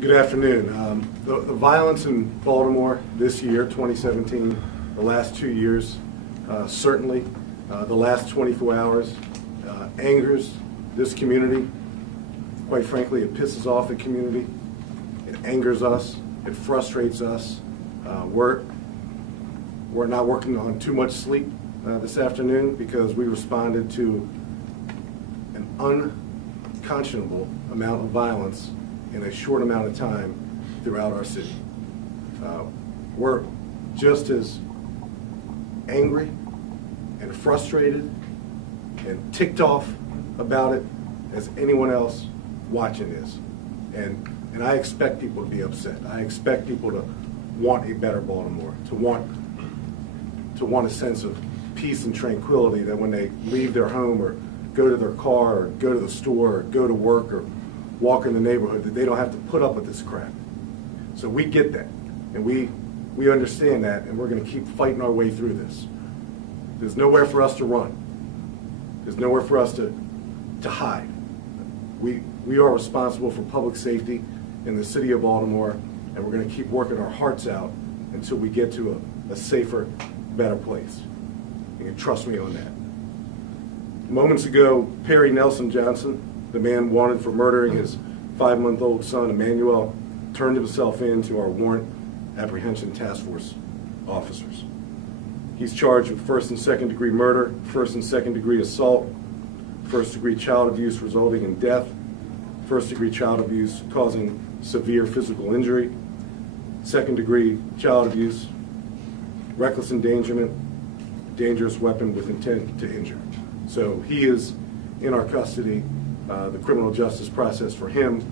Good afternoon. The violence in Baltimore this year, 2017, the last 2 years, certainly the last 24 hours, angers this community. Quite frankly, it pisses off the community. It angers us. It frustrates us. We're not working on too much sleep this afternoon because we responded to an unconscionable amount of violence in a short amount of time throughout our city. We're just as angry and frustrated and ticked off about it as anyone else watching is. And I expect people to be upset. I expect people to want a better Baltimore, to want a sense of peace and tranquility, that when they leave their home or go to their car or go to the store or go to work or walk in the neighborhood, that they don't have to put up with this crap. So we get that, and we understand that, and we're going to keep fighting our way through this. There's nowhere for us to run. There's nowhere for us to hide. We are responsible for public safety in the city of Baltimore, and we're going to keep working our hearts out until we get to a safer, better place. You can trust me on that. Moments ago, Perry Nelson Johnson, the man wanted for murdering his 5-month-old son, Emmanuel, turned himself in to our warrant apprehension task force officers. He's charged with 1st and 2nd degree murder, 1st and 2nd degree assault, 1st degree child abuse resulting in death, 1st degree child abuse causing severe physical injury, 2nd degree child abuse, reckless endangerment, dangerous weapon with intent to injure. So he is in our custody. The criminal justice process for him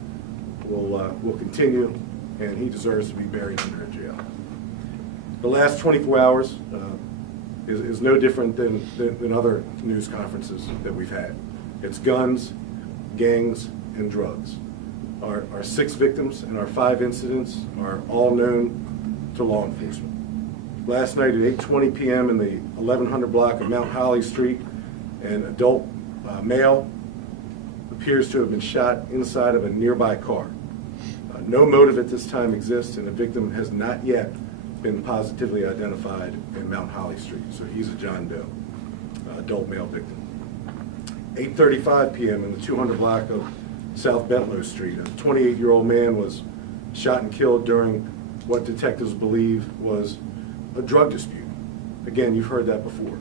will continue, and he deserves to be buried under a jail. The last 24 hours is no different than other news conferences that we've had. It's guns, gangs, and drugs. Our 6 victims and our 5 incidents are all known to law enforcement. Last night at 8:20 p.m. in the 1100 block of Mount Holly Street, an adult male appears to have been shot inside of a nearby car. No motive at this time exists, and the victim has not yet been positively identified in Mount Holly Street. So he's a John Doe, adult male victim. 8:35 p.m. in the 200 block of South Bentlow Street, a 28-year-old man was shot and killed during what detectives believe was a drug dispute. Again, you've heard that before.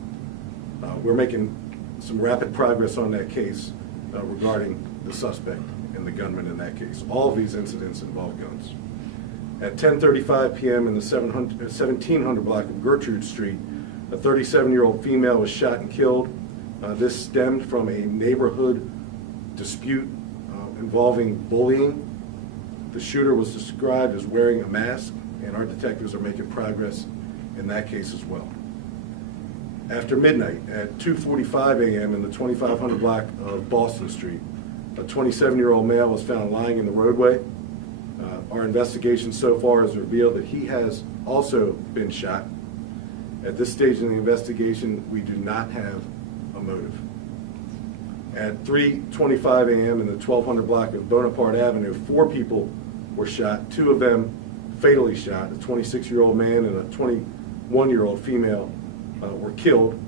We're making some rapid progress on that case regarding the suspect and the gunman in that case. All of these incidents involve guns. At 10:35 p.m. in the 1700 block of Gertrude Street, a 37-year-old female was shot and killed. This stemmed from a neighborhood dispute involving bullying. The shooter was described as wearing a mask, and our detectives are making progress in that case as well. After midnight, at 2:45 a.m. in the 2500 block of Boston Street, a 27-year-old male was found lying in the roadway. Our investigation so far has revealed that he has also been shot. At this stage in the investigation, we do not have a motive. At 3:25 a.m. in the 1200 block of Bonaparte Avenue, 4 people were shot, 2 of them fatally shot. A 26-year-old man and a 21-year-old female were killed.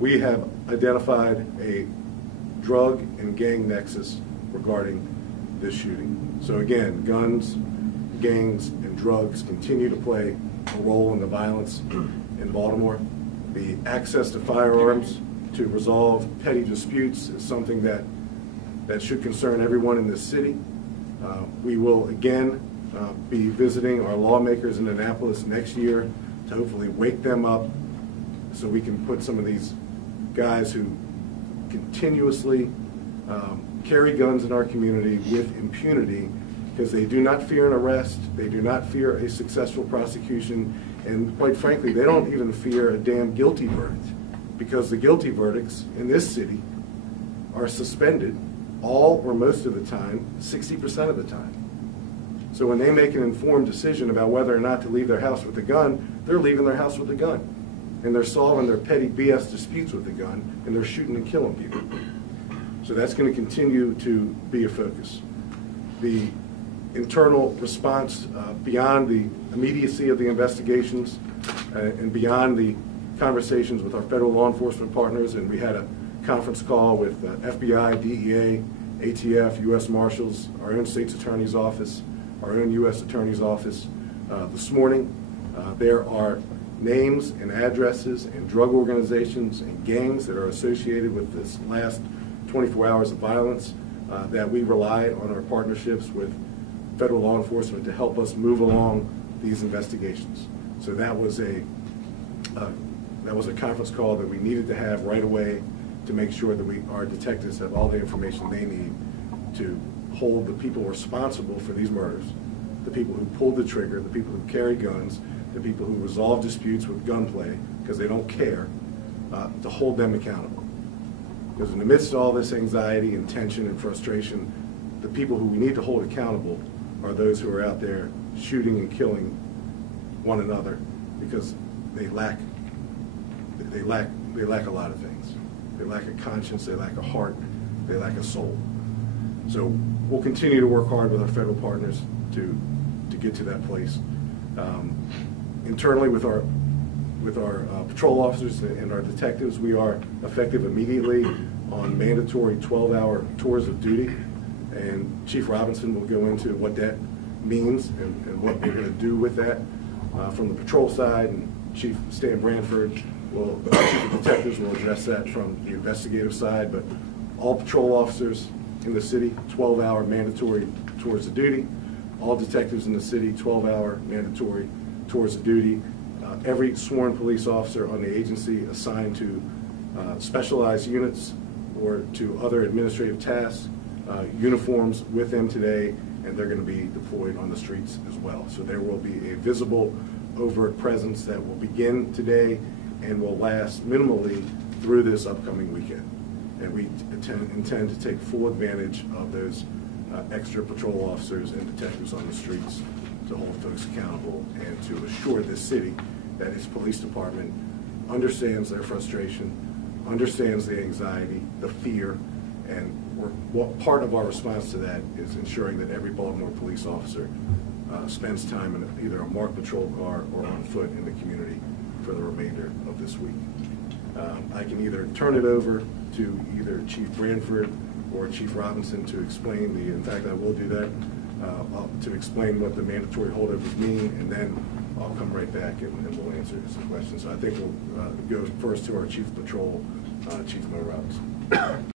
We have identified a drug and gang nexus regarding this shooting. So again, guns, gangs, and drugs continue to play a role in the violence in Baltimore. The access to firearms to resolve petty disputes is something that should concern everyone in this city. We will again be visiting our lawmakers in Annapolis next year to hopefully wake them up so we can put some of these guys who continuously carry guns in our community with impunity, because they do not fear an arrest, they do not fear a successful prosecution, and quite frankly, they don't even fear a damn guilty verdict, because the guilty verdicts in this city are suspended all or most of the time, 60% of the time. So when they make an informed decision about whether or not to leave their house with a gun, they're leaving their house with a gun. And they're solving their petty BS disputes with a gun, and they're shooting and killing people. So that's going to continue to be a focus. The internal response beyond the immediacy of the investigations and beyond the conversations with our federal law enforcement partners. And we had a conference call with FBI, DEA, ATF, U.S. Marshals, our own state's attorney's office, our own U.S. attorney's office this morning. There are names and addresses and drug organizations and gangs that are associated with this last 24 hours of violence that we rely on our partnerships with federal law enforcement to help us move along these investigations. So that was a conference call that we needed to have right away to make sure that our detectives have all the information they need to hold the people responsible for these murders, the people who pulled the trigger, the people who carry guns, the people who resolve disputes with gunplay because they don't care, to hold them accountable. Because in the midst of all this anxiety and tension and frustration, the people who we need to hold accountable are those who are out there shooting and killing one another because they lack a lot of things. They lack a conscience, they lack a heart, they lack a soul. So we'll continue to work hard with our federal partners to get to that place. Internally with our patrol officers and our detectives, we are effective immediately on mandatory 12-hour tours of duty, and Chief Robinson will go into what that means and what we're going to do with that from the patrol side, and Chief Stan Branford Chief of Detectives will address that from the investigative side. But all patrol officers in the city, 12-hour mandatory tours of duty. All detectives in the city, 12-hour mandatory tours of duty. Every sworn police officer on the agency assigned to specialized units or to other administrative tasks, uniforms with them today, and they're going to be deployed on the streets as well. So there will be a visible, overt presence that will begin today and will last minimally through this upcoming weekend. And we intend to take full advantage of those extra patrol officers and detectives on the streets to hold folks accountable and to assure this city that its police department understands their frustration, understands the anxiety, the fear, and part of our response to that is ensuring that every Baltimore police officer spends time in either a marked patrol car or on foot in the community for the remainder of this week. I can either turn it over to either Chief Branford or Chief Robinson to explain in fact I will do that, to explain what the mandatory holdovers mean, and then I'll come right back and we'll answer some questions. So I think we'll go first to our Chief of Patrol, Chief Robinson.